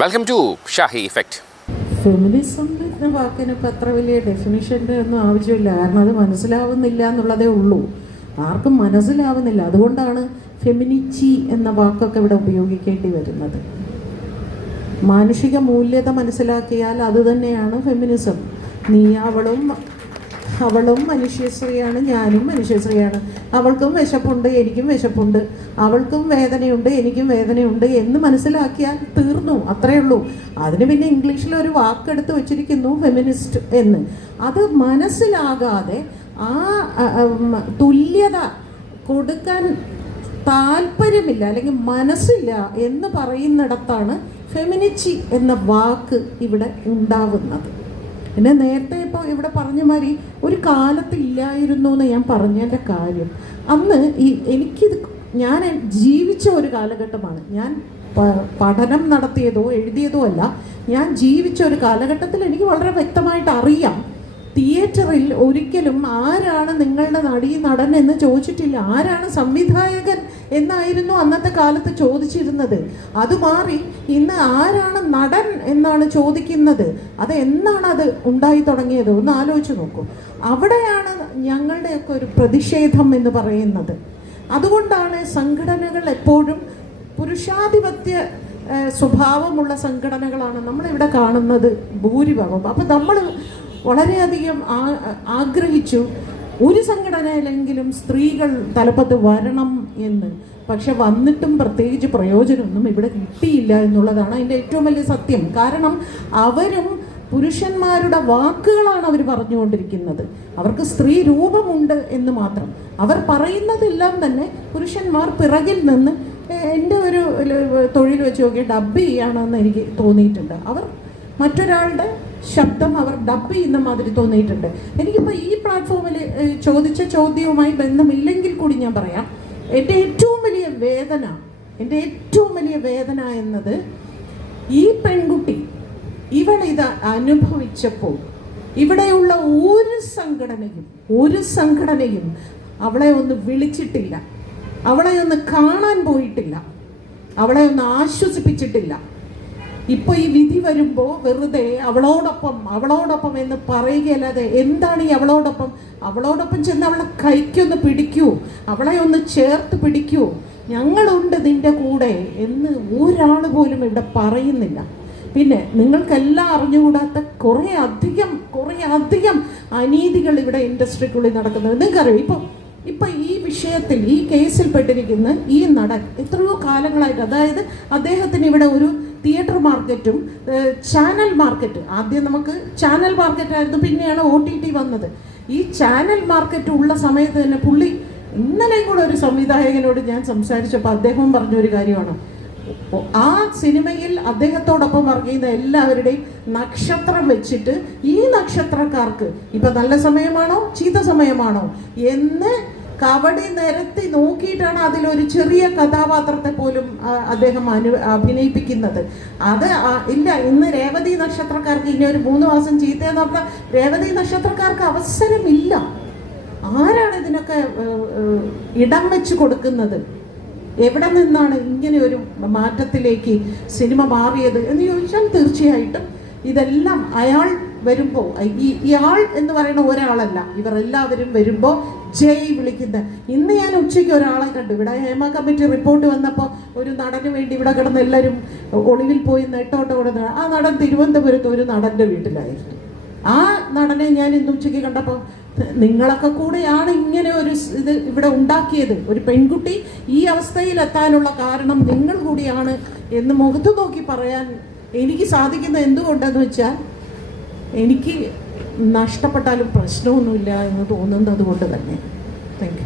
Welcome to Shahi effect. Feminism എന്ന വാക്കിന് ഇപ്പം അത്ര വലിയ ഡെഫിനിഷൻ്റെ ഒന്നും ആവശ്യമില്ല. കാരണം അത് മനസ്സിലാവുന്നില്ല എന്നുള്ളതേ ഉള്ളൂ. ആർക്കും മനസ്സിലാവുന്നില്ല. അതുകൊണ്ടാണ് ഫെമിനിച്ചി എന്ന വാക്കൊക്കെ ഇവിടെ ഉപയോഗിക്കേണ്ടി വരുന്നത്. മാനുഷിക മൂല്യത മനസ്സിലാക്കിയാൽ അത് തന്നെയാണ് ഫെമിനിസം. നീ അവളും മനുഷ്യശ്രീയാണ്, ഞാനും മനുഷ്യശ്രീയാണ്. അവൾക്കും വിശപ്പുണ്ട്, എനിക്കും വിശപ്പുണ്ട്. അവൾക്കും വേദനയുണ്ട്, എനിക്കും വേദനയുണ്ട് എന്ന് മനസ്സിലാക്കിയാൽ തീർന്നു. അത്രയേ ഉള്ളൂ. അതിന് പിന്നെ ഇംഗ്ലീഷിൽ ഒരു വാക്കെടുത്ത് വെച്ചിരിക്കുന്നു, ഫെമിനിസ്റ്റ് എന്ന്. അത് മനസ്സിലാകാതെ ആ തുല്യത കൊടുക്കാൻ താല്പര്യമില്ല അല്ലെങ്കിൽ മനസ്സില്ല എന്ന് പറയുന്നിടത്താണ് ഫെമിനിച്ചി എന്ന വാക്ക് ഇവിടെ ഉണ്ടാവുന്നത്. പിന്നെ നേരത്തെ ഇപ്പോൾ ഇവിടെ പറഞ്ഞ മാതിരി ഒരു കാലത്ത് ഇല്ലായിരുന്നു എന്ന് ഞാൻ പറഞ്ഞതിൻ്റെ കാര്യം, അന്ന് ഞാൻ ജീവിച്ച ഒരു കാലഘട്ടമാണ്. ഞാൻ പഠനം നടത്തിയതോ എഴുതിയതോ അല്ല, ഞാൻ ജീവിച്ച ഒരു കാലഘട്ടത്തിൽ എനിക്ക് വളരെ വ്യക്തമായിട്ട് അറിയാം. തിയേറ്ററിൽ ഒരിക്കലും ആരാണ് നിങ്ങളുടെ നടൻ എന്ന് ചോദിച്ചിട്ടില്ല. ആരാണ് സംവിധായകൻ എന്നായിരുന്നു അന്നത്തെ കാലത്ത് ചോദിച്ചിരുന്നത്. അത് മാറി ഇന്ന് ആരാണ് നടൻ എന്നാണ് ചോദിക്കുന്നത്. അത് എന്നാണ് അത് ഉണ്ടായി തുടങ്ങിയത് ഒന്ന് ആലോചിച്ച് നോക്കൂ. അവിടെയാണ് ഞങ്ങളുടെയൊക്കെ ഒരു പ്രതിഷേധം എന്ന് പറയുന്നത്. അതുകൊണ്ടാണ് സംഘടനകൾ എപ്പോഴും പുരുഷാധിപത്യ സ്വഭാവമുള്ള സംഘടനകളാണ് നമ്മളിവിടെ കാണുന്നത് ഭൂരിഭാഗം. അപ്പം നമ്മൾ വളരെയധികം ആഗ്രഹിച്ചു ഒരു സംഘടനയിലെങ്കിലും സ്ത്രീകൾ തലപ്പത്ത് വരണം എന്ന്. പക്ഷെ വന്നിട്ടും പ്രത്യേകിച്ച് പ്രയോജനമൊന്നും ഇവിടെ കിട്ടിയില്ല എന്നുള്ളതാണ് അതിൻ്റെ ഏറ്റവും വലിയ സത്യം. കാരണം അവരും പുരുഷന്മാരുടെ വാക്കുകളാണ് അവർ പറഞ്ഞുകൊണ്ടിരിക്കുന്നത്. അവർക്ക് സ്ത്രീ രൂപമുണ്ട് എന്ന് മാത്രം. അവർ പറയുന്നതെല്ലാം തന്നെ പുരുഷന്മാർ പിറകിൽ നിന്ന് എൻ്റെ ഒരു തൊഴിൽ വെച്ച് നോക്കി ഡബ് ചെയ്യുകയാണെന്ന് എനിക്ക് തോന്നിയിട്ടുണ്ട്. അവർ മറ്റൊരാളുടെ ശബ്ദം അവർ ഡബ് ചെയ്യുന്ന മാതിരി തോന്നിയിട്ടുണ്ട്. എനിക്കിപ്പോൾ ഈ പ്ലാറ്റ്ഫോമിൽ ചോദിച്ച ചോദ്യവുമായി ബന്ധമില്ലെങ്കിൽ കൂടി ഞാൻ പറയാം, എൻ്റെ ഏറ്റവും വലിയ വേദന എന്നത് ഈ പെൺകുട്ടി ഇവളിത് അനുഭവിച്ചപ്പോൾ ഇവിടെയുള്ള ഒരു സംഘടനയും അവളെ ഒന്ന് വിളിച്ചിട്ടില്ല, അവളെ ഒന്ന് കാണാൻ പോയിട്ടില്ല, അവളെ ഒന്ന് ആശ്വസിപ്പിച്ചിട്ടില്ല. ഇപ്പോൾ ഈ വിധി വരുമ്പോൾ വെറുതെ അവളോടൊപ്പം എന്ന് പറയുകയല്ലാതെ എന്താണ് ഈ അവളോടൊപ്പം ചെന്ന് അവളെ കൈക്കൊന്ന് പിടിക്കൂ, അവളെ ഒന്ന് ചേർത്ത് പിടിക്കൂ, ഞങ്ങളുണ്ട് നിന്റെ കൂടെ എന്ന് ഒരാൾ പോലും ഇവിടെ പറയുന്നില്ല. പിന്നെ നിങ്ങൾക്കെല്ലാം അറിഞ്ഞുകൂടാത്ത കുറേ അധികം അനീതികൾ ഇവിടെ ഇൻഡസ്ട്രിക്കുള്ളിൽ നടക്കുന്നത് നിങ്ങൾക്കറിയാം. ഇപ്പം ഈ വിഷയത്തിൽ ഈ കേസിൽ പെട്ടിരിക്കുന്ന ഈ നടൻ എത്രയോ കാലങ്ങളായിട്ട്, അതായത് അദ്ദേഹത്തിന് ഇവിടെ ഒരു തിയേറ്റർ മാർക്കറ്റും ചാനൽ മാർക്കറ്റ്, ആദ്യം നമുക്ക് ചാനൽ മാർക്കറ്റായിരുന്നു, പിന്നെയാണ് OTT വന്നത്. ഈ ചാനൽ മാർക്കറ്റ് ഉള്ള സമയത്ത് തന്നെ പുള്ളി ഇന്നലെയും കൂടെ ഒരു സംവിധായകനോട് ഞാൻ സംസാരിച്ചപ്പോൾ അദ്ദേഹം പറഞ്ഞൊരു കാര്യമാണ്, ആ സിനിമയിൽ അദ്ദേഹത്തോടൊപ്പം വർക്ക് ചെയ്യുന്ന എല്ലാവരുടെയും നക്ഷത്രം വെച്ചിട്ട് ഈ നക്ഷത്രക്കാർക്ക് ഇപ്പം നല്ല സമയമാണോ ചീത്ത സമയമാണോ എന്ന് കവടി നിരത്തി നോക്കിയിട്ടാണ് അതിലൊരു ചെറിയ കഥാപാത്രത്തെ പോലും അദ്ദേഹം അഭിനയിപ്പിക്കുന്നത്. അത് ഇല്ല, ഇന്ന് രേവതി നക്ഷത്രക്കാർക്ക് ഇനി ഒരു 3 മാസം ചീത്തയെന്ന് പറഞ്ഞാൽ രേവതി നക്ഷത്രക്കാർക്ക് അവസരമില്ല. ആരാണ് ഇതിനൊക്കെ ഇടം വെച്ച് കൊടുക്കുന്നത്? എവിടെ നിന്നാണ് ഇങ്ങനെ ഒരു മാറ്റത്തിലേക്ക് സിനിമ മാറിയത് എന്ന് ചോദിച്ചാൽ തീർച്ചയായിട്ടും ഇതെല്ലാം അയാൾ വരുമ്പോൾ, ഇയാൾ എന്ന് പറയുന്ന ഒരാളല്ല, ഇവർ എല്ലാവരും വരുമ്പോൾ ജയ് വിളിക്കുന്നത്. ഇന്ന് ഞാൻ ഉച്ചയ്ക്ക് ഒരാളെ കണ്ടു. ഇവിടെ ഹേമ കമ്മിറ്റി റിപ്പോർട്ട് വന്നപ്പോൾ ഒരു നടന് വേണ്ടി ഇവിടെ കിടന്ന് എല്ലാവരും ഒളിവിൽ പോയി നെട്ടോട്ടം കൊടുത്ത ആ നടൻ തിരുവനന്തപുരത്ത് ഒരു നടൻ്റെ വീട്ടിലായിരുന്നു. ആ നടനെ ഞാൻ ഇന്ന് ഉച്ചയ്ക്ക് കണ്ടപ്പോൾ നിങ്ങളൊക്കെ കൂടെയാണ് ഇങ്ങനെ ഒരു ഇത് ഇവിടെ ഉണ്ടാക്കിയത്. ഒരു പെൺകുട്ടി ഈ അവസ്ഥയിലെത്താനുള്ള കാരണം നിങ്ങൾ കൂടിയാണ് എന്ന് മുഖത്ത് നോക്കി പറയാൻ എനിക്ക് സാധിക്കുന്നത് എന്തുകൊണ്ടെന്ന് വെച്ചാൽ എനിക്ക് നഷ്ടപ്പെട്ടാലും പ്രശ്നമൊന്നുമില്ല എന്ന് തോന്നുന്നത് കൊണ്ട് തന്നെ. Thank you.